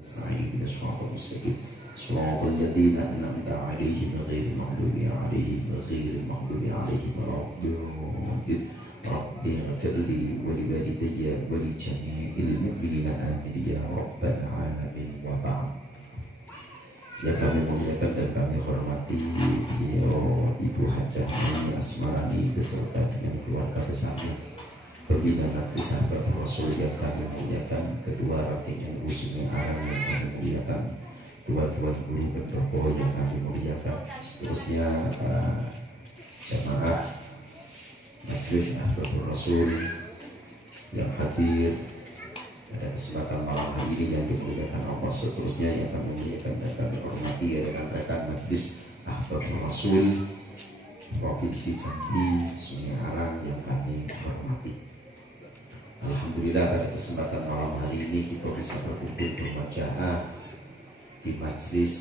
استعين صراط المستقيم صراط الذين أنعمت عليهم غير المغضوب عليهم ولا الضالين رب اغفر لي ولوالدي ولجميع المؤمنين آمين يا رب العالمين وبعد. Ya kami muliakan dan kami hormati Ibu Hajah Asmarani beserta dengan keluarga besarnya, pembina Majelis Sahabat Rasul yang kami muliakan, kedua ranting usulnya Arang yang kami muliakan, dua-dua guru Pendopo yang kami muliakan, seterusnya jamaah Majelis Sahabat Rasul yang hadir pada kesempatan malam hari ini yang dimuliakan Allah, seterusnya yang kami muliakan dan kami hormati rekan-rekan Majelis Sahabat Rasul Provinsi Jambi, Sungai Arang yang kami hormati. Alhamdulillah pada kesempatan malam hari ini kita bisa berkumpul berjamaah di majelis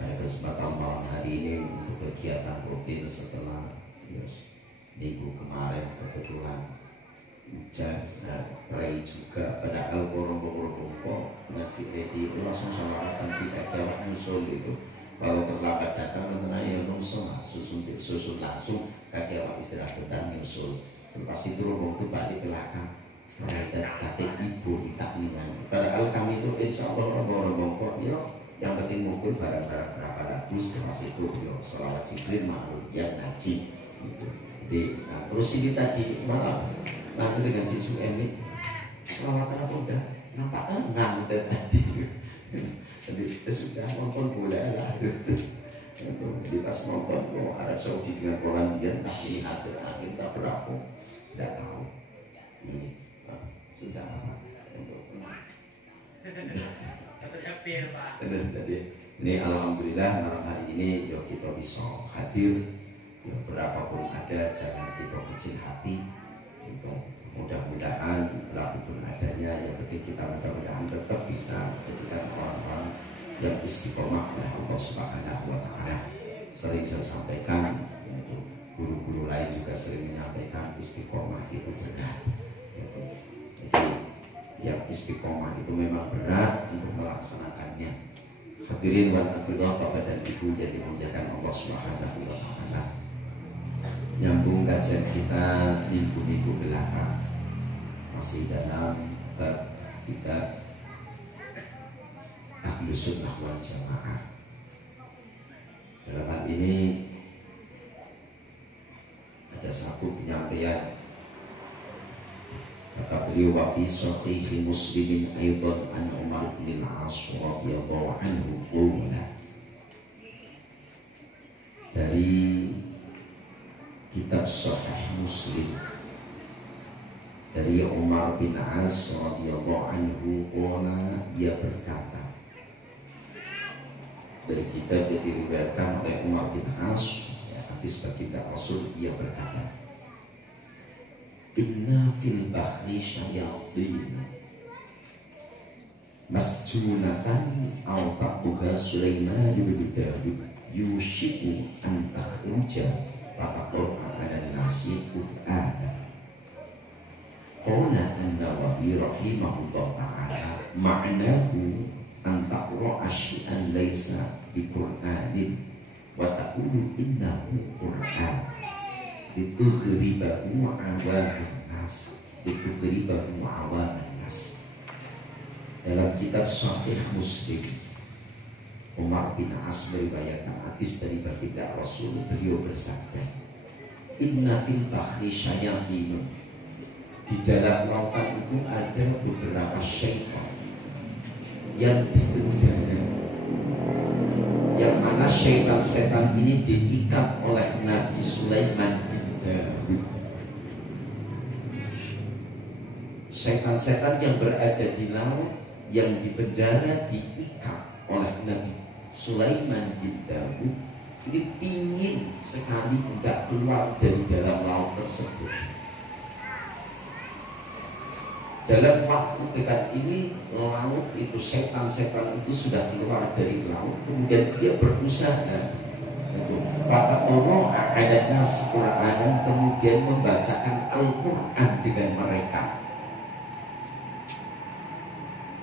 pada kesempatan malam hari ini untuk kegiatan rutin setelah minggu kemarin kebetulan hujan dan pray juga pada al-Qur'an ngaji ready langsung salawatan tidak jawab nyusul itu. Kalau terlambat datang tentunya ya langsung susun langsung kakek istirahat dan nyusul. Lepas itu rombong itu balik ke belakang berada kakek ibu di takminan. Padahal kami itu insya Allah rombong kok ya yang penting ngumpul barang-barang berapa ratus. Lepas itu yo sholawat jibril malu yang ngaji gitu. Jadi terus ini tadi malam nanti dengan si Suemi sholawatan apa udah nampak tenang tadi. Jadi sudah nonton bola lah. Di pas nonton Arab Saudi dengan Polandia, tapi ini hasil akhir tak berapa, tidak tahu. Ini sudah apa? Jadi ini alhamdulillah malam hari ini yuk kita bisa hadir. Ya, berapapun ada jangan kita kecil hati. Mudah-mudahan berapapun adanya, yang penting kita mudah-mudahan tetap bisa jadikan orang-orang yang istiqomah oleh Allah Subhanahu wa Ta'ala. Sering saya sampaikan, guru-guru lain juga sering menyampaikan istiqomah itu berat. Jadi yang istiqomah itu memang berat untuk melaksanakannya. Hadirin wa hadirat Bapak dan Ibu yang dimuliakan Allah Subhanahu wa Ta'ala. Nyambung kajian kita minggu-minggu belakang masih dalam bab kita Ahlus Sunnah wal Jamaah. Dalam hal ini ada satu penyampaian kata beliau wa fi sahih Muslimin aidan an Umar bin Al-As radhiyallahu anhu qala, dari kitab Sahih Muslim dari Umar bin As radhiyallahu anhu qala, ia berkata, dari kitab yang diriwayatkan oleh Umar bin As, hadis baginda Rasul, ia berkata, inna fil bahri syayatin masjunatan aw taquha Sulaiman bin Dawud yushiku an takhruja faqara ala nasi Qur'ana. Qala an-Nawawi rahimahullah ta'ala ma'nahu an taqra'a syai'an laisa bi Qur'anin wa taqulu innahu Qur'an litughribahu awaman nas. Dalam kitab Sahih Muslim, Umar bin As meriwayatkan hadis dari baginda Rasul, beliau bersabda, inna fil bahri syayatin, di dalam lautan itu ada beberapa syaitan yang dipenjara, yang mana syaitan-syaitan ini diikat oleh Nabi Sulaiman bin Dawud. Syaitan-syaitan yang berada di laut yang dipenjara diikat oleh Nabi Sulaiman bin Dawud ini pingin sekali tidak keluar dari dalam laut tersebut. Dalam waktu dekat ini laut itu, setan-setan itu sudah keluar dari laut, kemudian dia berusaha Kata Allah ada nas Quran, kemudian membacakan Al-Quran dengan mereka.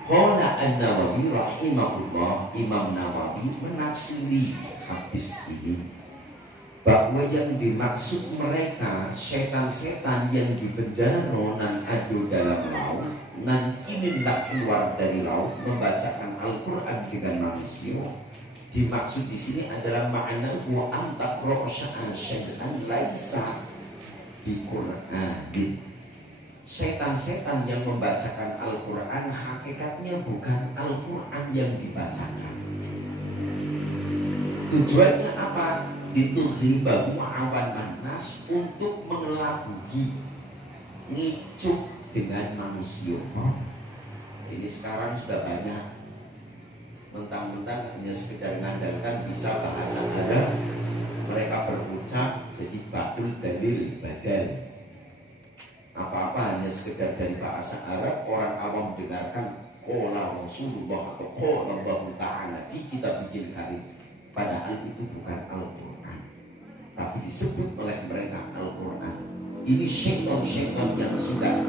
Qala An-Nawawi rahimahullah, Imam Nawawi menafsiri hadis ini bahwa yang dimaksud mereka setan-setan yang dipenjara nan ado dalam laut nan kininlah keluar dari laut membacakan Al-Quran dengan manusia. Dimaksud di sini adalah makna wa anta ra'sa'an syaitan laisa di Quran. Setan-setan yang membacakan Al-Quran hakikatnya bukan Al-Quran yang dibacakan. Tujuannya apa? Dituhibahu awan manas, untuk mengelabui, ngicuk dengan manusia. Ini sekarang sudah banyak mentang-mentang hanya sekedar mengandalkan bisa bahasa Arab, mereka berucap jadi bakul dalil badal. Apa-apa hanya sekedar dari bahasa Arab, orang awam dengarkan qala Rasulullah atau qala Allah Ta'ala di kitab bikin karim, padahal itu bukan Al-Quran, tapi disebut oleh mereka Al-Quran. Ini syaitan-syaitan yang sudah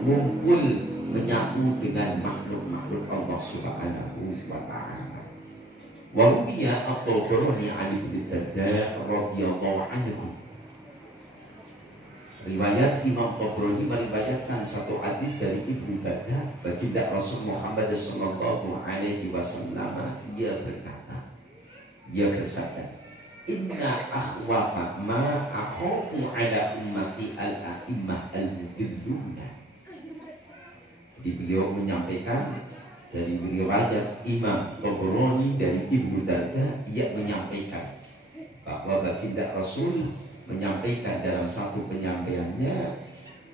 ngumpul menyatu dengan makhluk-makhluk Allah Subhanahu wa Ta'ala. Wa ruwiya at-Tabarani 'an Ibnu Darda radhiyallahu anhu. Riwayat Imam Tabrani meriwayatkan satu hadis dari Ibnu Darda, baginda Rasul Muhammad sallallahu alaihi wasallam, ia berkata, ia bersabda, inna akhwafa ma akhafu ala ummati al-a'immah al-mudilluna. Jadi beliau menyampaikan dari riwayat Imam Tabrani dari Ibnu Darda, ia menyampaikan bahwa baginda Rasul menyampaikan dalam satu penyampaiannya.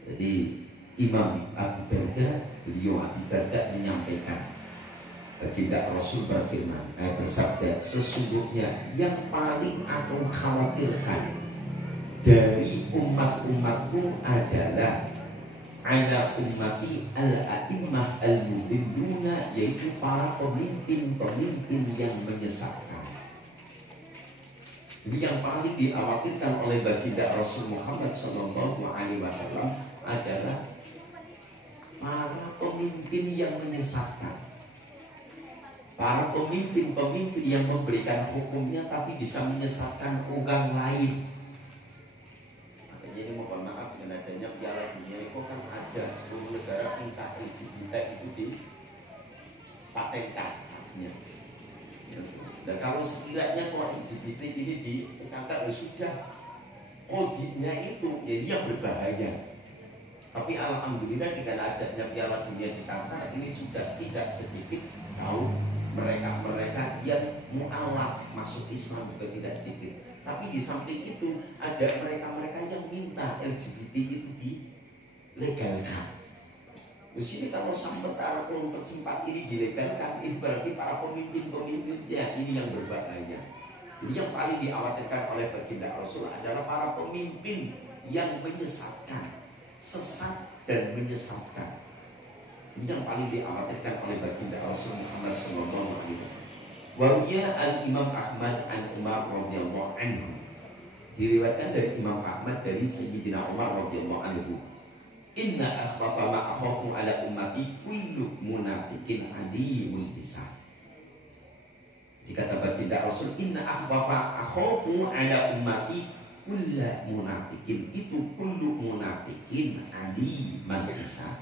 Jadi Imam Abu Darda, beliau Abu Darda menyampaikan, baginda Rasul berfirman, bersabda, sesungguhnya yang paling aku khawatirkan dari umat-umatku adalah ada ummati al-a'immah al-mudilluna, yaitu para pemimpin-pemimpin yang menyesatkan. Jadi yang paling dikhawatirkan oleh baginda Rasul Muhammad sallallahu alaihi wasallam adalah para pemimpin yang menyesatkan. Para pemimpin-pemimpin yang memberikan hukumnya tapi bisa menyesatkan orang lain. Makanya ini mohon maaf, dengan adanya Piala Dunia itu kan ada 10 negara minta LGBT itu dipatenkan. Dan kalau sekiranya kalau LGBT ini dikatakan sudah kodenya itu, ya yang berbahaya. Tapi alhamdulillah dengan adanya Piala Dunia di Qatar ini sudah tidak sedikit kaum mereka yang mu'alaf masuk Islam juga tidak sedikit. Tapi di samping itu ada mereka yang minta LGBT itu dilegalkan. Di sini kalau sementara kelompok sempat ini dilegalkan, ini berarti para pemimpin-pemimpinnya ini yang berbahaya. Jadi yang paling dikhawatirkan oleh baginda Rasul adalah para pemimpin yang menyesatkan, sesat dan menyesatkan. Ini yang paling dikhawatirkan oleh baginda Rasul Muhammad sallallahu alaihi wasallam. Wa al-Imam Ahmad an Umar radhiyallahu anhu. Diriwayatkan dari Imam Ahmad dari Sayyidina Umar radhiyallahu anhu. Inna akhwafa ma akhafu ala ummati kullu munafiqin aliyul lisan. Dikata baginda Rasul, inna akhwafa akhafu ala ummati kullu munafiqin, itu kullu munafiqin aliman lisan.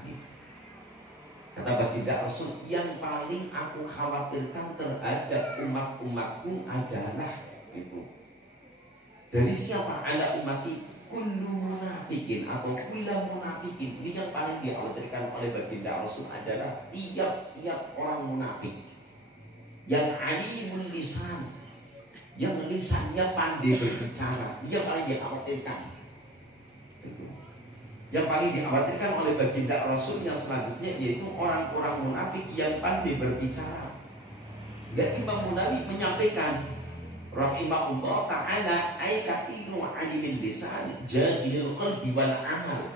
Kata baginda Rasul, yang paling aku khawatirkan terhadap umat-umatku adalah itu. Dari siapa? Ala ummati kullu munafikin atau kullu munafikin. Ini yang paling dikhawatirkan oleh baginda Rasul adalah tiap-tiap orang munafik yang alimul lisan, yang lisannya pandai berbicara. Dia paling dikhawatirkan. Yang paling dikhawatirkan oleh baginda Rasul yang selanjutnya yaitu orang-orang munafik yang pandai berbicara. Dan Imam Nawawi menyampaikan rahimahullah ta'ala ay kafiru alimil lisan jahilul qalbi wal amal.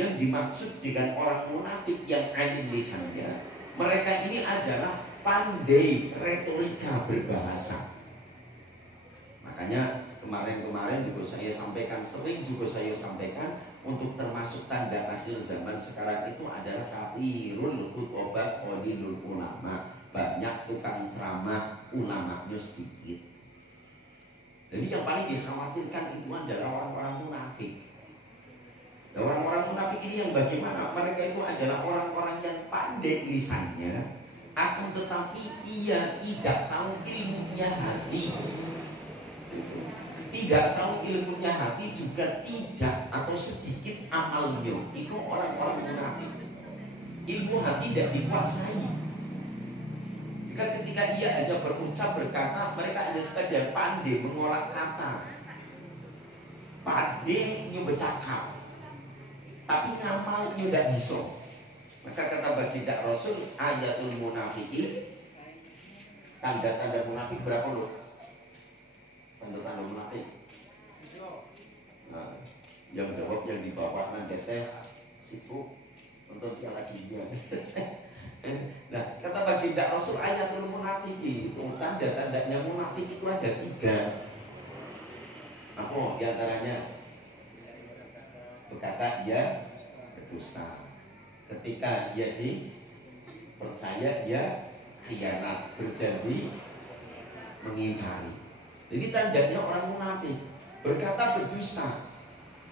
Yang dimaksud dengan orang munafik yang alim lisannya, mereka ini adalah pandai retorika berbahasa. Makanya kemarin juga saya sampaikan, sering juga saya sampaikan, untuk termasuk tanda akhir zaman sekarang itu adalah kathirul khutbah qalilul ulama, banyak tukang ceramah, ulamanya sedikit. Jadi yang paling dikhawatirkan itu adalah orang-orang munafik. Nah, orang-orang munafik ini yang bagaimana? Mereka itu adalah orang-orang yang pandai lisannya, akan tetapi ia tidak tahu ilmunya hati. Tidak tahu ilmunya hati juga tidak atau sedikit amalnya. Itu orang-orang munafik. Ilmu hati tidak dikuasai. Jika ketika ia hanya berucap berkata, mereka hanya sekadar pandai mengolah kata, pandai bercakap, tapi ngamal tidak bisa. Maka kata baginda Rasul, ayatul munafikin, tanda-tanda munafik berapa loh? Tanda-tanda munafik. Nah, yang jawab yang di bawah nanti teh sibuk untuk piala dunia. Nah, kata baginda Rasul, ayatul munafik itu tanda-tandanya munafik itu ada 3. Apa diantaranya? Berkata dia berdusta. Ketika dia dipercaya dia khianat, berjanji mengingkari. Jadi tandanya orang munafik, berkata berdusta.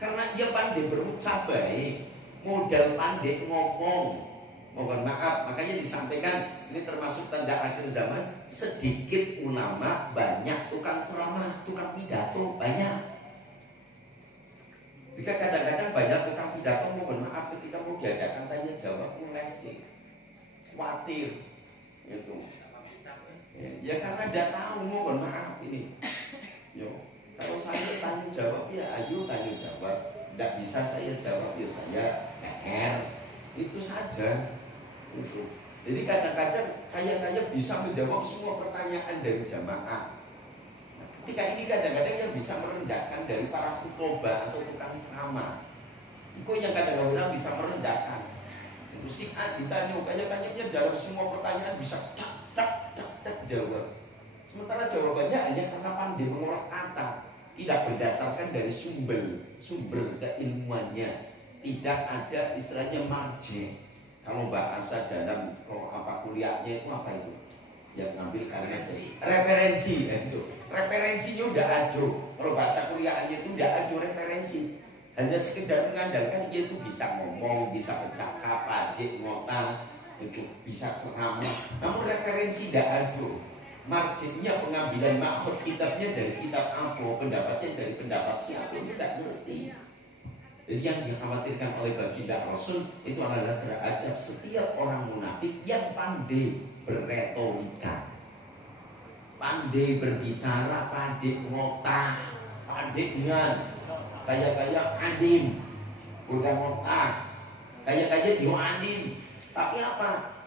Karena ia pandai berucap baik, modal pandai ngomong, mohon maaf, makanya disampaikan ini termasuk tanda akhir zaman. Sedikit ulama, banyak tukang ceramah, tukang pidato, banyak. Jika kadang-kadang banyak tukang pidato, mohon maaf, ketika mau diadakan tanya jawab ngelesing, khawatir, itu. Ya karena tidak tahu, mohon maaf ini. Yo, kalau saya tanya jawab ya ayo tanya jawab, tidak bisa saya jawab ya saya PR, itu saja. Itu. Jadi kadang-kadang kayak bisa menjawab semua pertanyaan dari jamaah. Ketika ini kadang-kadang yang bisa merendahkan dari para khutbah atau tukang ceramah, itu yang kadang-kadang bisa merendahkan. Itu si A ditanya, kayaknya dalam semua pertanyaan bisa tak jawab. Sementara jawabannya hanya karena pandai mengolah kata, tidak berdasarkan dari sumber keilmuannya, tidak ada istilahnya marji. Kalau bahasa dalam kuliahnya itu apa itu? Yang ngambil kalimat dari referensi, itu referensinya udah ada. Kalau bahasa kuliahnya itu udah ada referensi, hanya sekedar mengandalkan dia itu bisa ngomong, bisa bercakap, adik, ngota, itu bisa ceramah. Namun referensi tidak ada. Marjinya pengambilan makhot kitabnya dari kitab apa, pendapatnya dari pendapat siapa, itu tidak ngerti. Jadi yang dikhawatirkan oleh baginda Rasul itu adalah terhadap setiap orang munafik yang pandai berretorika, pandai berbicara, pandai ngotah, pandai dengan kayak adim, udah ngotah, kayak dia adim. Tapi apa?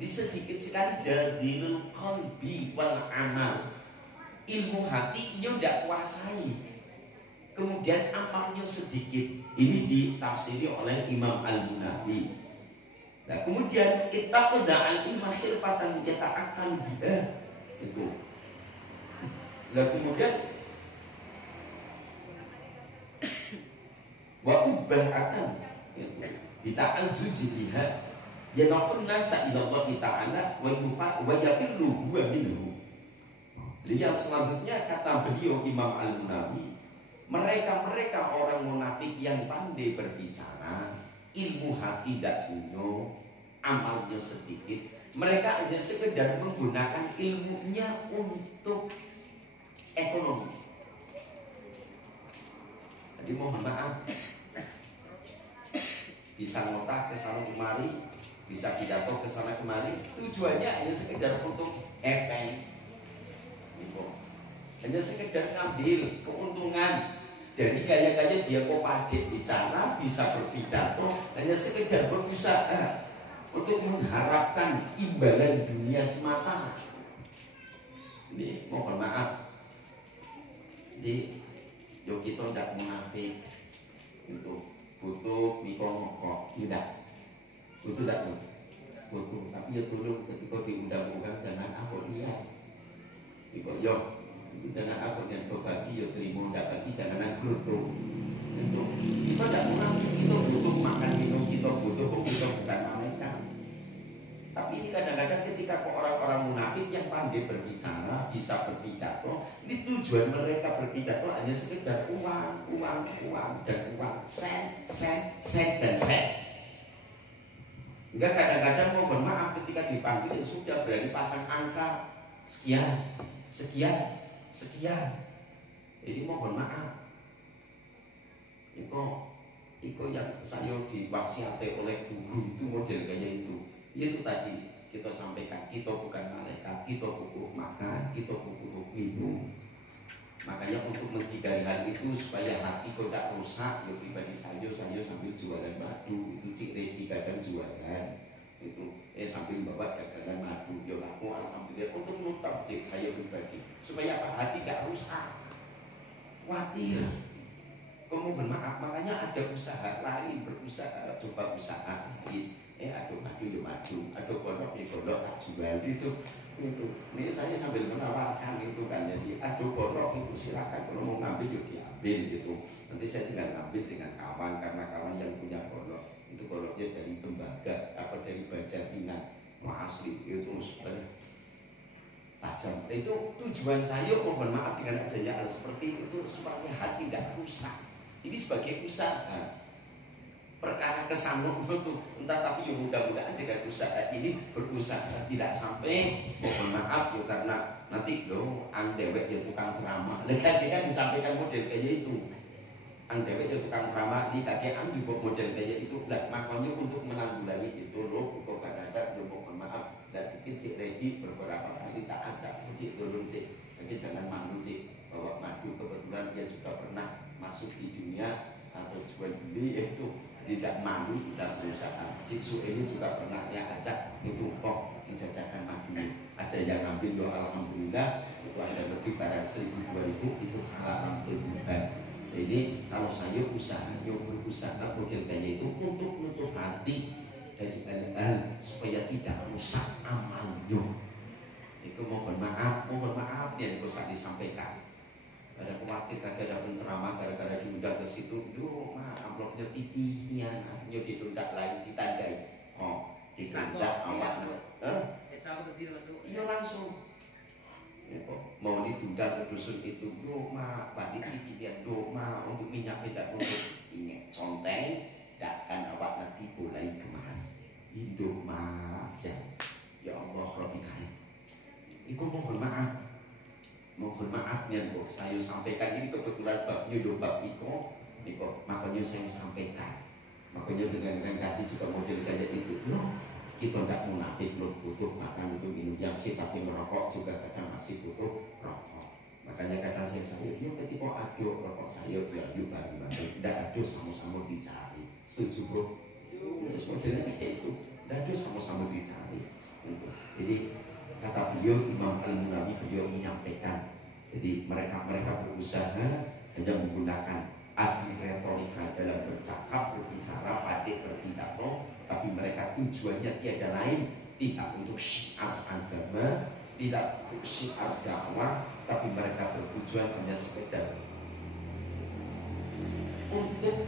Di sedikit sekali jadilul qalbi wal amal, ilmu hatinya tidak kuasai, kemudian amalnya sedikit. Ini ditafsiri oleh Imam Al-Munawi. Nah, kemudian kita pedaan ilmu khilfatan kita akan bidah itu. Nah, kemudian wa ubahatan itu kita azuzi biha yanaqun nasa ila Allah ta'ala wa yaqillu huwa minhu. Jadi yang selanjutnya kata beliau Imam Al-Munawi, mereka orang munafik yang pandai berbicara, ilmu hati tidak punya, amalnya sedikit, mereka hanya sekedar menggunakan ilmunya untuk ekonomi. Jadi mohon maaf, bisa ngotah ke sana kemari, bisa pidato ke sana kemari, tujuannya hanya sekedar untuk efek, hanya sekedar ngambil keuntungan dari gaya-gaya dia kok pandai bicara, bisa berpidato, hanya sekedar berusaha untuk mengharapkan imbalan dunia semata. Ini mohon maaf, jadi yo kita tidak munafik itu butuh mikong tidak butuh tidak butuh, tapi ya tolong ketika diundang-undang jangan apa dia yo jangan aku yang berbagi ya terima, tidak bagi jangan angkuh. Itu kita tidak munafik, kita butuh makan minum, kita butuh kita bukan malaikat. Tapi ini kadang-kadang ketika orang-orang munafik yang pandai berbicara, bisa berpidato, ini tujuan mereka berpidato hanya sekedar uang, dan uang, sen, dan sen. Enggak, kadang-kadang mohon maaf ketika dipanggil sudah berani pasang angka sekian. Jadi mohon maaf. Itu yang saya diwasiati oleh guru itu model gaya itu. Itu tadi kita sampaikan, kita bukan malaikat, kita butuh makan, kita butuh minum. Makanya untuk menghindari hal itu supaya hati kau tak rusak, ya pribadi saya sambil jualan madu, itu Cik Redi kadang jualan itu, sambil bawa dagangan madu, ya laku alhamdulillah untuk nutup Cik saya pribadi supaya apa hati tak rusak, khawatir. Kamu bermaaf, makanya ada usaha lain, berusaha, coba usaha ada madu ya madu, ada kodok ya kodok, jual itu. Ini saya sambil menawarkan itu kan, jadi ada kodok itu silakan kalau mau ngambil yuk diambil gitu. Nanti saya tinggal ngambil dengan kawan, karena kawan yang punya kodok itu kodoknya dari tembaga atau dari baja pinang, asli itu sebenarnya tajam. Itu tujuan saya, mohon maaf dengan adanya hal seperti itu supaya hati tidak rusak. Ini sebagai usaha, perkara kesambung itu entah, tapi ya mudah-mudahan dengan usaha ini berusaha tidak sampai, mohon maaf ya karena nanti lo ang dewek ya tukang ceramah, kan disampaikan model kayak itu, ang dewek ya tukang ceramah di kakek ang juga model kayak itu. Dan makanya untuk menanggulangi itu lo untuk kadang-kadang ya mohon maaf, dan mungkin Cik Redi beberapa kali tak ajak Cik tolong Cik, tapi jangan malu Cik, bahwa madu kebetulan dia juga pernah masuk di dunia atau jual beli, itu tidak malu dalam perusahaan. Ciksu ini juga pernah ya ajak itu kok dijajakan madu, ada yang ngambil ya alhamdulillah, itu ada lebih barang 1.000-2.000 itu halal Tuhan. Jadi kalau saya berusaha model kayak itu untuk menutup hati dari hal supaya tidak rusak amalnya. Itu mohon maaf yang bisa disampaikan. Ada khawatir kagak ada penceramah gara-gara diundang ke situ, yo amplopnya pipihnya, yo ditundak lain ditandai, ditundak awak, iya langsung, mau ditunda ke dusun itu, yo balik pipihan, yo untuk minyak beda untuk ingat conteng, dakkan awak nanti boleh kemana, hidup aja, ya Allah Rabbi Karim, itu mohon maafnya kok saya sampaikan ini kebetulan babnya bab Iko, makanya saya sampaikan. Makanya dengan tadi juga model kayak itu, kita tidak munafik, butuh makan, untuk minum, yang sifatnya merokok juga kadang masih butuh rokok. Makanya kata saya yuk ketika adu rokok saya yuk bareng-bareng, tidak adu sama-sama dicari. Setuju bro? Modelnya kayak itu, tidak adu sama-sama dicari. Jadi kata beliau Imam Al-Munawi, beliau menyampaikan, jadi mereka berusaha hanya menggunakan ahli retorika dalam berbicara, pandai berpidato, tapi mereka tujuannya tiada lain, tidak untuk syiar agama, tidak untuk syiar dakwah, tapi mereka bertujuan hanya sekedar untuk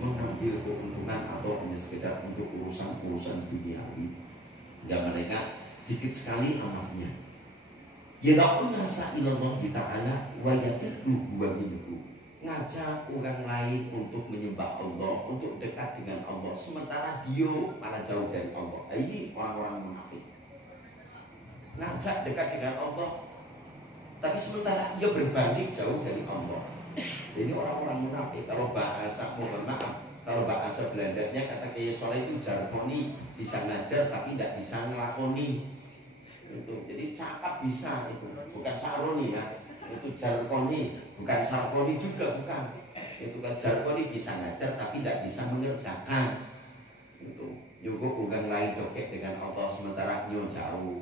mengambil keuntungan atau hanya sekedar untuk urusan duniawi. Dan mereka sedikit sekali amalnya. Yada'un nasa ilallah ta'ala wa yataddu wa minhu. Ngajak orang lain untuk menyembah Allah, untuk dekat dengan Allah, sementara dia malah jauh dari Allah. Ini orang-orang munafik. Ngajak dekat dengan Allah, tapi sementara dia berbalik jauh dari Allah. Ini orang-orang munafik. Kalau bahasa, mohon maaf, kalau bahasa Belandanya kata Kiai Soleh itu jargoni, bisa ngajar tapi tidak bisa ngelakoni. Itu. Jadi cakap bisa itu, bukan saroni ya. Itu jargoni, bukan sarkoni juga bukan. Itu kan jargoni bisa ngajar tapi tidak bisa mengerjakan. Itu. Yugo ugang lain dokek dengan Allah sementara nyo jauh.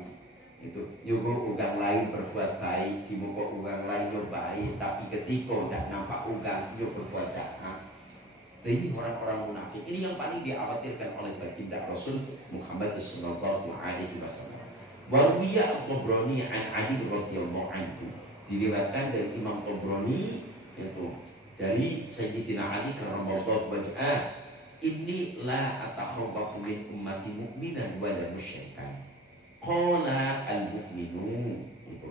Itu. Yugo ugang lain berbuat baik, di muka ugang lain nyo baik, tapi ketika tidak nampak ugang nyo berbuat jahat. Ini orang-orang munafik. Ini yang paling dikhawatirkan oleh baginda Rasul Muhammad sallallahu alaihi wasallam. Warwiya Al-Tabrani an Ali radhiyallahu anhu. Diriwayatkan dari Imam Tabrani itu dari Sayyidina Ali karramallahu wajhah, inni la atakhabbatu min ummati mu'minan wa la musyrikan. Qala al-mu'minu itu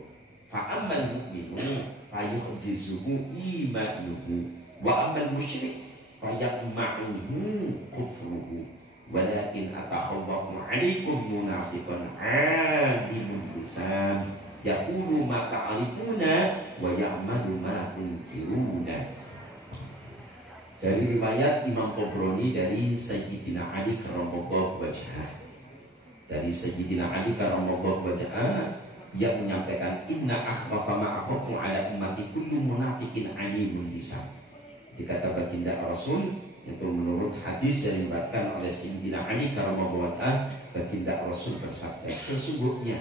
fa ammal mu'minu fa yu'jizuhu imanuhu wa ammal musyrik fa yaqma'uhu kufruhu walakin atakhabbatu 'alaikum munafiqun 'adimul lisan yaqulu ma ta'rifuna wa ya'malu ma tunkiruna. Dari riwayat Imam Tabrani dari Sayyidina Ali karramallahu wajhah, dari Sayyidina Ali karramallahu wajhah yang menyampaikan inna akhwafa ma akhwafu ala ummati kullu munafiqin alimul lisan. Dikata baginda Rasul itu menurut hadis yang diriwayatkan oleh Sayyidina Ali karramallahu wajhah, baginda Rasul bersabda, sesungguhnya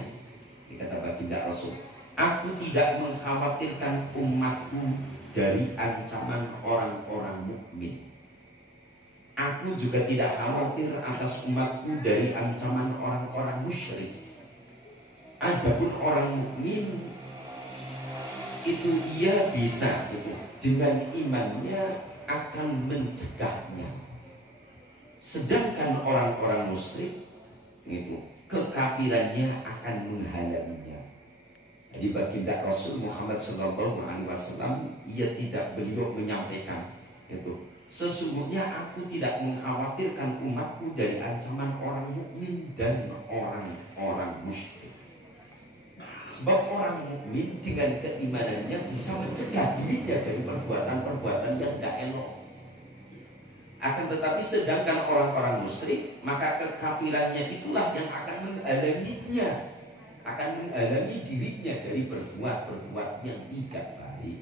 dikata baginda Rasul, aku tidak mengkhawatirkan umatku dari ancaman orang-orang mukmin. Aku juga tidak khawatir atas umatku dari ancaman orang-orang musyrik. Adapun orang mukmin itu ia bisa dengan imannya akan mencegahnya. Sedangkan orang-orang musyrik itu kekafirannya akan menghalanginya. Jadi baginda Rasul Muhammad SAW, beliau menyampaikan itu, sesungguhnya aku tidak mengkhawatirkan umatku dari ancaman orang mukmin dan orang-orang musyrik. Sebab orang mukmin dengan keimanannya bisa mencegah dirinya dari perbuatan-perbuatan yang tidak elok. Akan tetapi sedangkan orang-orang musyrik, maka kekafirannya itulah yang akan menghalanginya, akan menghalangi dirinya dari berbuat yang tidak baik.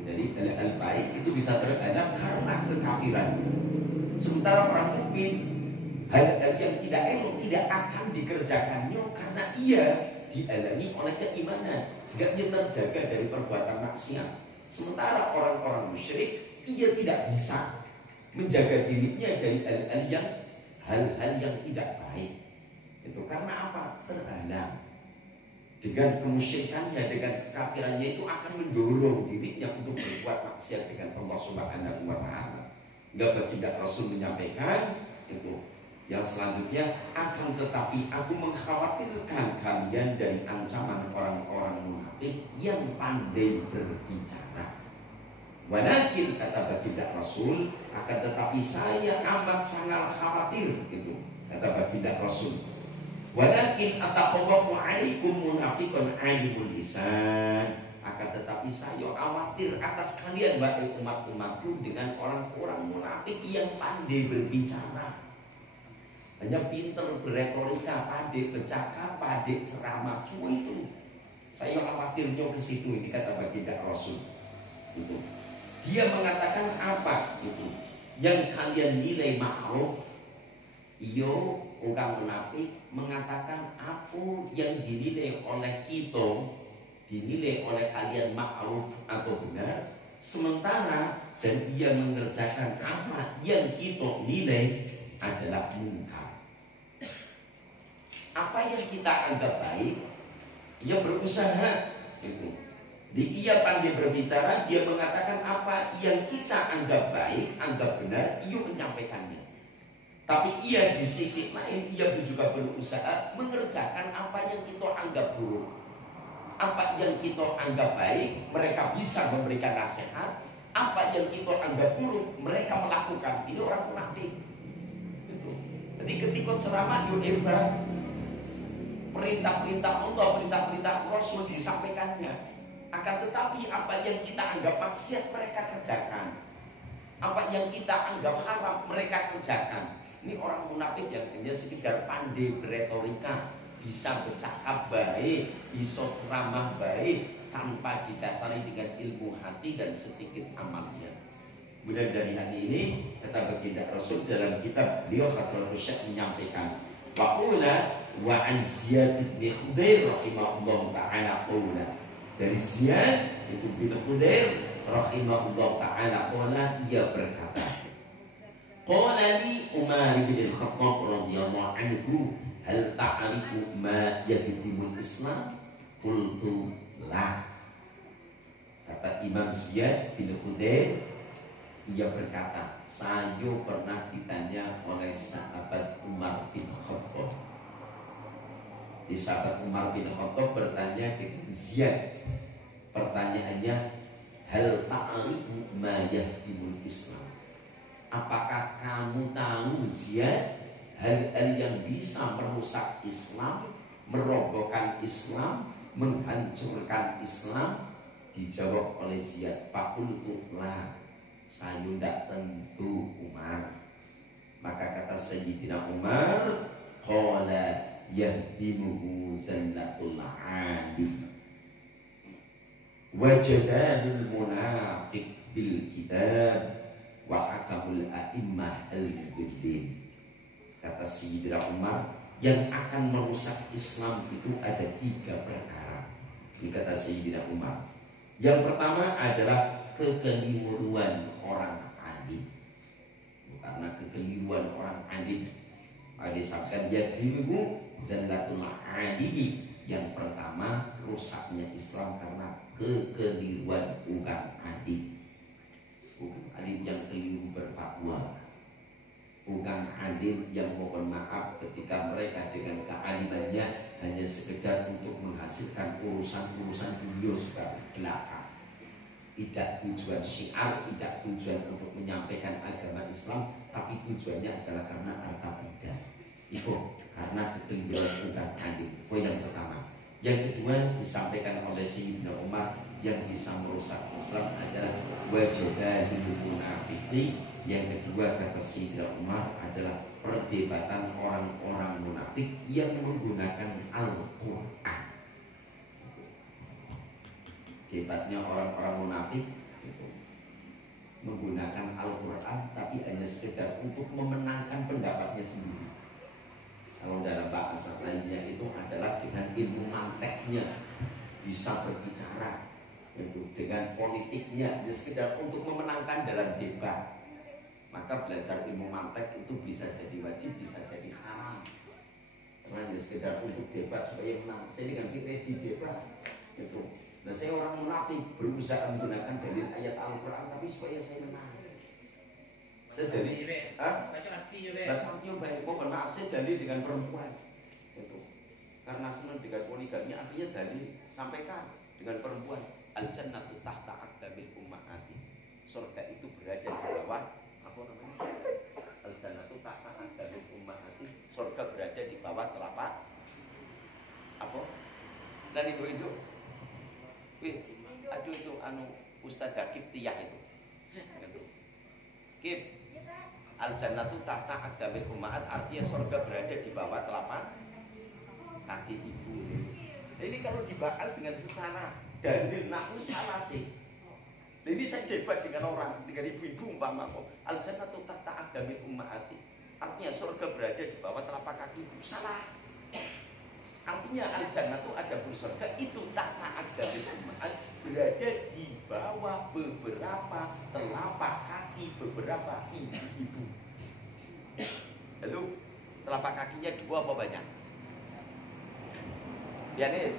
Jadi hal baik itu bisa terhadap karena kekafirannya. Sementara orang mukmin, hal-hal yang tidak elok tidak akan dikerjakannya karena ia dihalangi oleh keimanan, sehingga ia terjaga dari perbuatan maksiat. Sementara orang-orang musyrik, ia tidak bisa menjaga dirinya dari hal-hal yang tidak baik. Itu karena apa? Terhalang. Dengan kemusyrikannya, dengan kekafirannya itu akan mendorong dirinya untuk berbuat maksiat dengan Allah Subhanahu wa taala. Enggak, baginda Rasul menyampaikan itu yang selanjutnya, akan tetapi aku mengkhawatirkan kalian dari ancaman orang-orang munafik yang pandai berbicara. Walakin, kata baginda Rasul, akan tetapi saya amat sangat khawatir, itu kata baginda Rasul. Walakin atakhawafu alaikum munafiqun alimul lisan. Akan tetapi saya khawatir atas kalian wahai umat-umatku dengan orang-orang munafik yang pandai berbicara, hanya pinter berretorika, pandai bercakap, pandai ceramah, cuma itu. Saya khawatirnya ke situ, ini kata baginda Rasul. Itu dia mengatakan apa itu? Yang kalian nilai ma'ruf, iyo orang munafik mengatakan apa yang dinilai oleh kita, dinilai oleh kalian ma'ruf atau benar, sementara dan ia mengerjakan apa yang kita nilai adalah munkar. Apa yang kita anggap baik, ia berusaha itu. Ia pandai berbicara, dia mengatakan apa yang kita anggap baik, anggap benar, ia menyampaikannya. Tapi ia di sisi lain, ia juga berusaha mengerjakan apa yang kita anggap buruk. Apa yang kita anggap baik, mereka bisa memberikan nasihat. Apa yang kita anggap buruk, mereka melakukan. Ini orang munafik. Jadi ketika ceramah hebat, perintah-perintah Allah, perintah-perintah Rasul disampaikannya. Akan tetapi apa yang kita anggap maksiat mereka kerjakan, apa yang kita anggap haram mereka kerjakan. Ini orang munafik yang hanya sekedar pandai berretorika, bisa bercakap baik, bisa ceramah baik, tanpa didasari dengan ilmu hati dan sedikit amalnya. Kemudian dari hal ini kata baginda Rasul dalam kitab beliau Khatul Syekh menyampaikan waqula wa an Ziyad bin Khudair rahimahullah ta'ala qawla. Dari Ziyad itu bin Khudair rahimahullah ta'ala qawla, ia berkata, qala li Umar bin Al-Khattab radhiyallahu anhu hal ta'arifu ma yahdimul Islam? Qultu la. Kata Imam Ziyad bin Khudair, ia berkata, saya pernah ditanya oleh sahabat Umar bin Khattab. Di sahabat Umar bin Khattab bertanya ke Ziyad. Pertanyaannya, hal ta'rifu ma yahdimul Islam? Apakah kamu tahu Ziyad hal-hal yang bisa merusak Islam, merobohkan Islam, menghancurkan Islam? Dijawab oleh Ziyad, faqultu la, saya tidak tentu Umar. Maka kata Sayyidina Umar, qala yahdimuhu zallatul alim wajadahul munafiq bil kitab wa hakamul a'immah al-mudillin. Kata Sayyidina Umar, yang akan merusak Islam itu ada 3 perkara. Ini kata Sayyidina Umar. Yang pertama adalah kekeliruan orang alim. Karena kekeliruan orang alim, disabkan yadhimu zallatul alim. Yang pertama, rusaknya Islam karena kekeliruan bukan alim. Bukan alim yang keliru berfatwa, bukan alim yang mohon maaf ketika mereka dengan kealimannya hanya sekedar untuk menghasilkan urusan-urusan dunia sebagai belaka. Tidak tujuan syiar, tidak tujuan untuk menyampaikan agama Islam, tapi tujuannya adalah karena harta benda. Itu karena kekeliruan bukan alim. Itu yang pertama. Yang kedua disampaikan oleh Sayyidina Umar, yang bisa merusak Islam adalah wajadahul munafiqin. Yang kedua kata Sayyidina Umar adalah perdebatan orang-orang munafik yang menggunakan Al-Quran. Debatnya orang-orang munafik itu menggunakan Al-Quran, tapi hanya sekedar untuk memenangkan pendapatnya sendiri. Kalau dalam bahasa lainnya itu adalah dengan ilmu manteknya bisa berbicara, itu dengan politiknya, hanya sekedar untuk memenangkan dalam debat. Maka belajar ilmu mantek itu bisa jadi wajib, bisa jadi haram. Karena hanya sekedar untuk debat supaya menang. Saya dengan si ready debat itu. Nah, saya orang munafik berusaha menggunakan dalil ayat Al-Quran tapi supaya saya menang. Saya dalil, baca arti baik. Mohon maaf, saya dalil dengan perempuan. Itu. Karena senang dengan poligami, artinya dalil sampaikan dengan perempuan. Al-jannatu tahta aqdabil ummahati. Surga itu berada di bawah apa namanya? Al-jannatu tahta aqdabil ummahati. Surga berada di bawah telapak apa? Dan itu. Aduh itu Ustaz Dakib Tiyah itu. Kip, al-jannatu tahta aqdamil ummahat, artinya surga berada di bawah telapak kaki ibu. Nah, ini kalau dibahas dengan secara dalil nahwu salah sih. Nah, ini saya debat dengan orang, dengan ibu-ibu umpama kok al-jannatu tahta aqdamil ummahati, artinya surga berada di bawah telapak kaki ibu. Salah. Artinya al-jannatu ada surga itu tahta aqdamil ummahat, berada di bawah beberapa telapak kaki beberapa ibu-ibu. Lalu telapak kakinya 2 apa banyak? Yanis.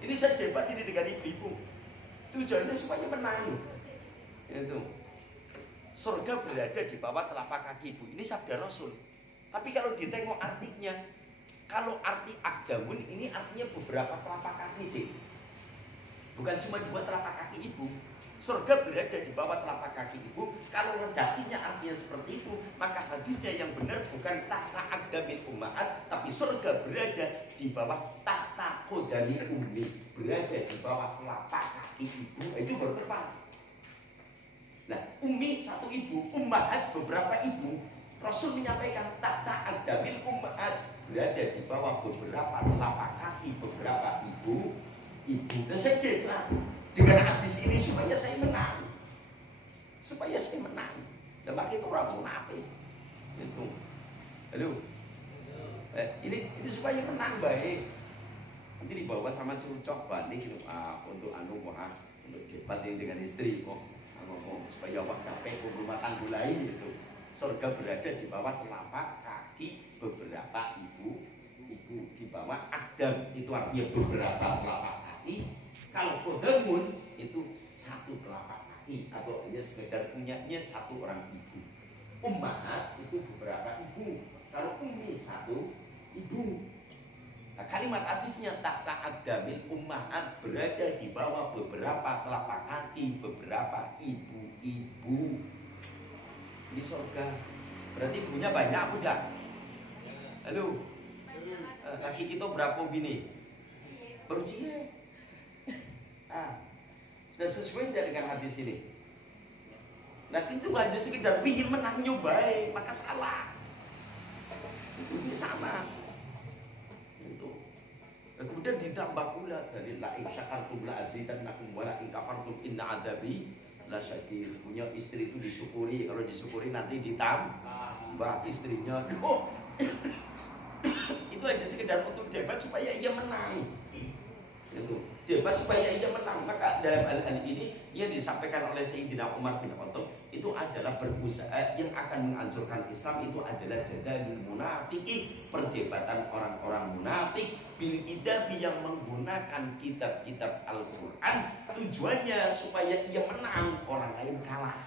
Ini saya debat ini dengan ibu-ibu. Tujuannya supaya menang. Itu. Surga berada di bawah telapak kaki ibu. Ini sabda Rasul. Tapi kalau ditengok artinya, kalau arti aqdamun ini artinya beberapa telapak kaki sih. Bukan cuma 2 telapak kaki ibu. Surga berada di bawah telapak kaki ibu. Kalau redaksinya artinya seperti itu, maka hadisnya yang benar bukan tahta aqdamil ummahat, tapi surga berada di bawah tahta qodami ummi, berada di bawah telapak kaki ibu. Itu baru tepat. Nah, ummi 1 ibu, ummahat beberapa ibu. Rasul menyampaikan tahta aqdamil ummahat, berada di bawah beberapa telapak kaki beberapa ibu. Dan saya debat dengan hadis ini supaya saya menang, dan maka itu orang munafik itu. Halo, ini supaya menang baik. Nanti dibawa sama cucok balik untuk untuk debat dengan istri kok ngomong supaya waktu rumah tangga lain itu. Surga berada di bawah telapak kaki beberapa ibu di bawah Adam, itu artinya beberapa telapak kaki Kalau kodamun itu satu telapak kaki atau hanya sekedar punyanya satu orang ibu. Ummahat itu beberapa ibu. Kalau ummi satu ibu. Nah, kalimat hadisnya tahta aqdamil ummahat, berada di bawah beberapa telapak kaki beberapa ibu-ibu di surga. Berarti ibunya banyak udah. Halo. Laki kita berapa bini? Berujian. Sudah sesuai dengan hadis ini. Nah itu hanya sekedar ingin menang nyobain, maka salah. Ini sama. Itu. Dan kemudian ditambah pula dari la in syakartum la azidannakum wa la in kafartum inna adabi la syadid. Punya istri itu disyukuri, kalau disyukuri nanti ditambah istrinya. Oh. Itu aja sekedar untuk debat supaya ia menang. Itu debat supaya ia menang. Maka dalam hal ini yang disampaikan oleh Sayyidina Umar bin Khattab itu adalah berusaha yang akan menghancurkan Islam. Itu adalah jadalul munafiqin, perdebatan orang-orang munafik bil kitab yang menggunakan kitab-kitab Al-Quran. Tujuannya supaya ia menang, orang lain kalah.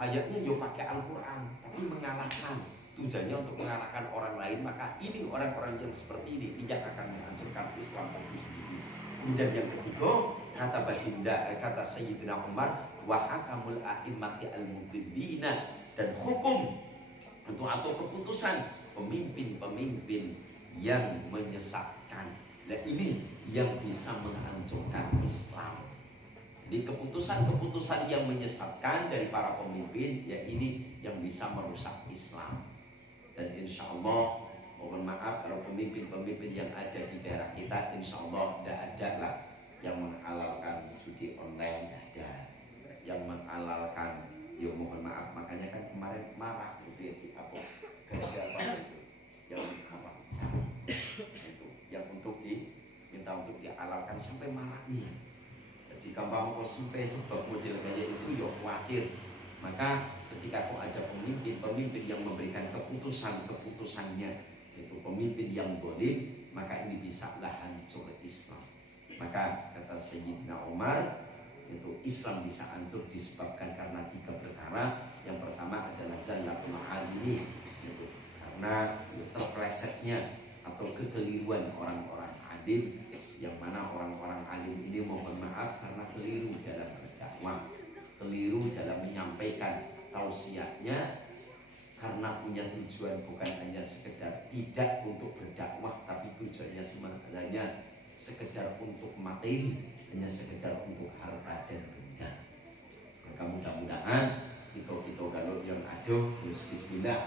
Ayatnya dia pakai Al-Quran tapi mengalahkan, tujuannya untuk mengalahkan orang lain. Maka ini orang-orang yang seperti ini yang akan menghancurkan Islam itu sendiri. Kemudian yang ketiga, kata baginda, kata Sayyidina Umar, wa hakamul a'immati al-mudillina, dan hukum atau keputusan pemimpin-pemimpin yang menyesatkan. Nah ini yang bisa menghancurkan Islam. Jadi keputusan-keputusan yang menyesatkan dari para pemimpin, ya ini yang bisa merusak Islam. Dan insya Allah, mohon maaf kalau pemimpin-pemimpin yang ada di daerah kita, insya Allah tidak ada lah yang menghalalkan judi online, tidak ada. Yang menghalalkan, ya mohon maaf, makanya kan kemarin marah gitu ya si Apo, gara-gara itu yang apa itu, yang untuk minta untuk dihalalkan sampai marahnya. Jika kamu sampai sebab model kayak itu, ya khawatir. Maka ketika kau ada pemimpin-pemimpin yang memberikan keputusan-keputusannya, itu pemimpin yang zalim, maka ini bisalah hancur Islam. Maka kata Sayyidina Umar, itu Islam bisa hancur disebabkan karena 3 perkara. Yang pertama adalah zallatul alimin, itu karena terplesetnya atau kekeliruan orang-orang alim, yang mana orang-orang alim ini mohon maaf karena keliru dalam berdakwah, keliru dalam menyampaikan tausiahnya, karena punya tujuan bukan hanya sekedar tidak untuk berdakwah, tapi tujuannya sebenarnya sekedar untuk materi, hanya sekedar untuk harta dan benda. Maka mudah-mudahan kita kalau yang ada, bismillah.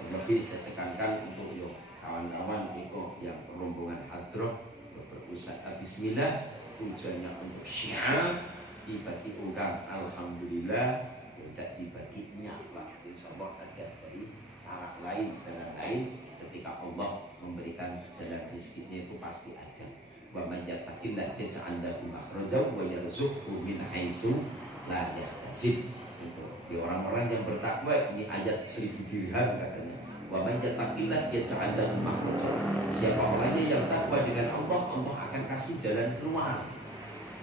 Terlebih saya tekankan untuk kawan-kawan yang rombongan hadroh berusaha bismillah, tujuannya untuk syiar, dibagi orang alhamdulillah, tidak dibagi nyapa. Insyaallah ada dari cara lain, jalan lain. Ketika Allah memberikan jalan rezekinya itu pasti ada. Wa man yattaqillah yaj'al lahu makhrajan wa yarzuqhu min haitsu la yahtasib. Itu di orang-orang yang bertakwa, ini ayat 1000 dirham katanya. Wa man yattaqillah yaj'al lahu makhrajan. Siapa orangnya yang takwa dengan Allah, Allah akan kasih jalan keluar.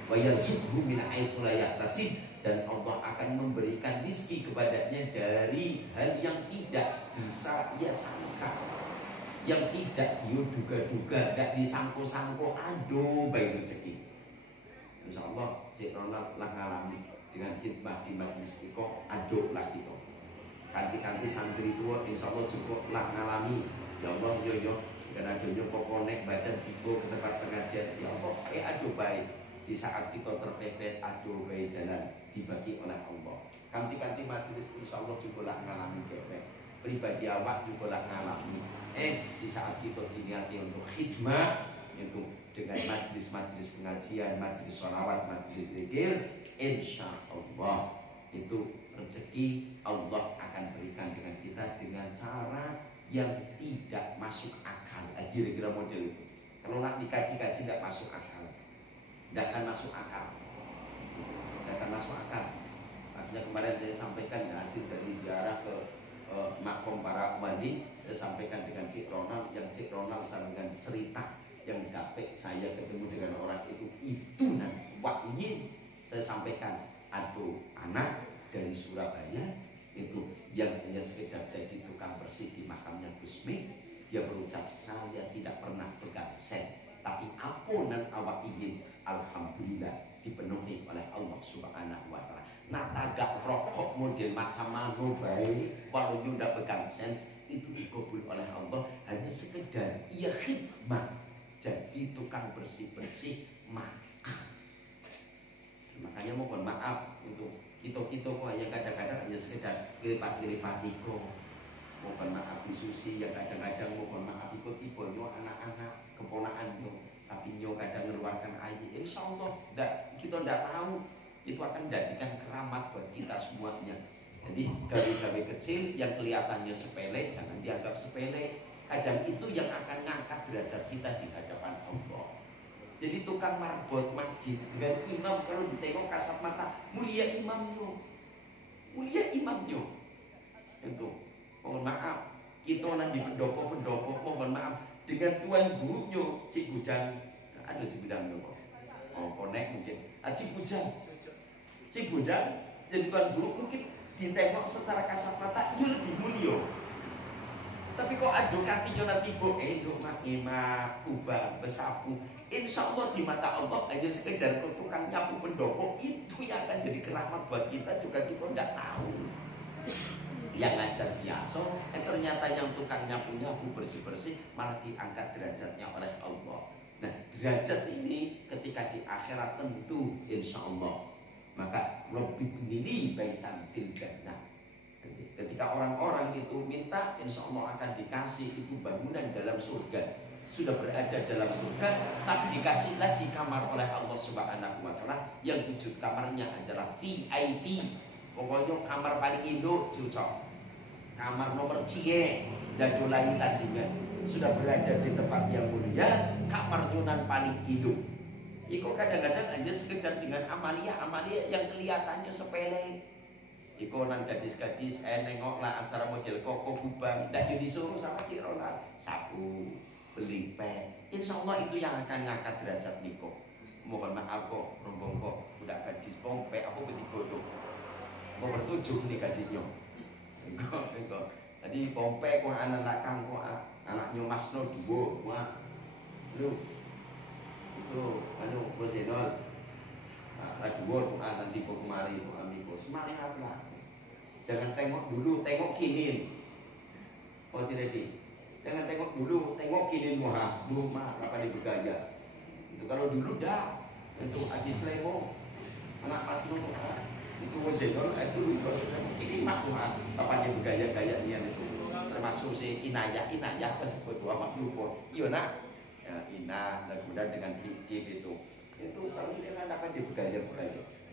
Wa yarzuqhu min haitsu la yahtasib, dan Allah akan memberikan rezeki kepadanya dari hal yang tidak bisa ia sangka, yang tidak dia duga-duga, tidak disangko-sangko. Aduh, baik rezeki. Insya Allah Cik Ronald lah ngalami dengan khidmah di majelis Iko, aduh lah gitu. Kanti-kanti santri tua insya Allah cukup lah ngalami. Ya Allah, yo karena dunia pokoknya badan Iko ke tempat pengajian, ya Allah, aduh baik. Di saat kita terpepet, aduh baik jalan dibagi oleh Allah. Kanti-kanti majelis insya Allah juga lah ngalami kepek. Pribadi awak juga lah ngalami. Di saat kita diniati untuk khidmah, itu dengan majelis-majelis pengajian, majelis sholawat, majelis zikir, insya Allah itu rezeki Allah akan berikan dengan kita dengan cara yang tidak masuk akal. Kira-kira model itu. Kalau nak dikaji-kaji tidak masuk akal, tidak akan masuk akal, tidak akan masuk akal. Artinya kemarin saya sampaikan ya, hasil dari ziarah ke makom para wali, saya sampaikan dengan Cik Ronald, yang Cik Ronald sampaikan cerita yang capek saya ketemu dengan orang itu wah ingin saya sampaikan. Ada anak dari Surabaya itu yang hanya sekedar jadi tukang bersih di makamnya Gusmi, dia berucap saya tidak pernah pegang sen, tapi apunan awak ingin alhamdulillah dipenuhi oleh Allah Subhanahu wa taala. Nah, tagak rokok model macam mana baik kalau udah pegang sen itu dikabul oleh Allah, hanya sekedar ia khidmat jadi tukang bersih-bersih makam. Makanya mohon maaf untuk kita kok yang kadang-kadang hanya sekedar gilipat-gilipat iko. Mohon maaf di Susi yang kadang-kadang mohon maaf ikut tipe nyo anak-anak keponakan nyo, tapi nyo kadang mengeluarkan air. Insya Allah kita tidak tahu itu akan menjadikan keramat buat kita semuanya. Jadi gawe-gawe kecil yang kelihatannya sepele jangan dianggap sepele. Kadang itu yang akan ngangkat derajat kita di hadapan Allah. Jadi tukang marbot masjid dengan imam kalau ditengok kasat mata mulia imamnya, itu mohon maaf kita nanti pendopo mohon maaf dengan tuan gurunya Cik Bujang, ada Cik Bujang dong, konek mungkin, Cik Bujang jadi tuan guru mungkin ditengok secara kasat mata itu lebih mulia. Tapi kok adu kakinya nanti kok emak ubah besapu, insya Allah di mata Allah hanya sekedar tukang nyapu pendopo itu yang akan jadi keramat buat kita juga kita tidak tahu. Yang ngajar biasa, ternyata yang tukang nyapu bersih malah diangkat derajatnya oleh Allah. Nah, derajat ini ketika di akhirat tentu insya Allah maka lebih menilai baitan fil jannah. Ketika orang-orang itu minta, insya Allah akan dikasih itu bangunan dalam surga. Sudah berada dalam surga, tapi dikasih lagi kamar oleh Allah Subhanahu wa taala yang wujud kamarnya adalah VIP. Pokoknya kamar paling induk cocok. Kamar nomor cie dan lain tadinya sudah berada di tempat yang mulia, kamar yunan paling hidup. Iko kadang-kadang hanya sekedar dengan amalia yang kelihatannya sepele. Iko nang gadis-gadis nengoklah acara model koko kubang, tidak disuruh sama si Ronald sapu beli pet. Insya Allah itu yang akan ngangkat derajat niko. Mohon maaf kok rombong kok udah gadis pompe aku betigodok nomor 7 nih gadisnya. Iko tadi pompe kok anak kang kok anaknya Mas No dua wah lu itu anu Bosenol lagi buat nanti kok kemari kok amiko semangat lah, jangan tengok dulu tengok kini oh tidak jangan tengok dulu tengok kini mah apa di bergaya itu kalau dulu dah untuk Aji Slemo anak Mas No itu Bosenol itu kini mah apa di bergaya-gayanya itu termasuk si Inayah tersebut amat lupa iya nak Ina dan kemudian dengan Kiki itu kalau ini kan akan dibegaya.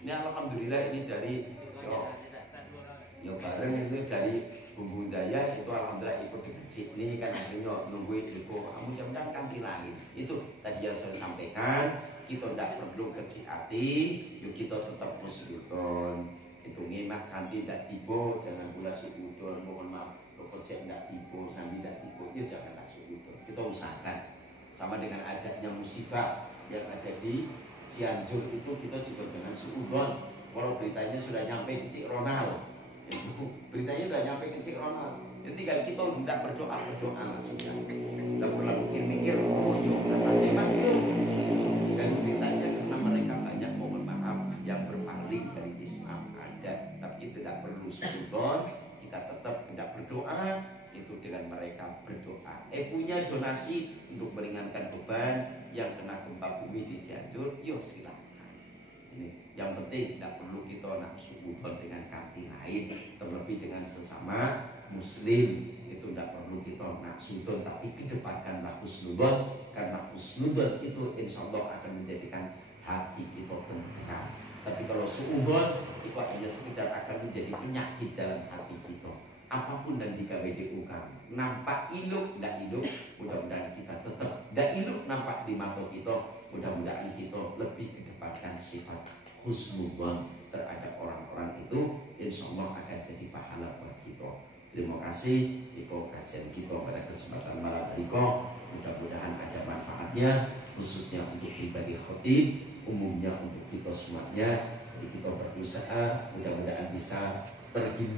Ini alhamdulillah ini dari yo bareng itu dari Bumbu Jaya itu alhamdulillah ikut dikecil ini kan akhirnya nungguin depo mudah-mudahan kan lain itu tadi yang saya sampaikan kita tidak perlu kecil hati yuk kita tetap muslimun itu ngemak kanti tidak tiba jangan pula suudon mohon maaf project tidak tiba sambil tidak tiba ya jangan suudon kita usahakan sama dengan adanya musibah yang ada di Cianjur itu kita juga jangan suudon. Kalau beritanya sudah nyampe ke Cik Ronald, beritanya sudah nyampe ke Cik Ronald. Jadi tinggal kita tidak berdoa langsung. Tidak perlu mikir oh yo macam dan beritanya karena mereka banyak mohon maaf yang berpaling dari Islam ada, tapi tidak perlu suudon. Kita tetap tidak berdoa itu dengan mereka berdoa. Punya donasi untuk meringankan beban yang kena gempa bumi di Cianjur, yuk silakan. Ini yang penting tidak perlu kita nak suudon dengan kanti lain, terlebih dengan sesama Muslim itu tidak perlu kita nak sudon, tapi kedepankanlah husnudon karena husnudon itu insya Allah akan menjadikan hati kita tentram. Tapi kalau suudon itu hanya sekedar akan menjadi penyakit dalam hati kita. Apapun dan digawe diungkap nampak hidup dan hidup mudah-mudahan kita tetap dan hidup nampak di mata kita mudah-mudahan kita lebih kedepankan sifat husnuzon terhadap orang-orang itu insya Allah akan jadi pahala buat kita. Terima kasih. Iko kajian kita pada kesempatan malam hari Mudah-mudahan ada manfaatnya, khususnya untuk pribadi khotib, umumnya untuk kita semuanya. Jadi kita berusaha mudah-mudahan bisa terhindar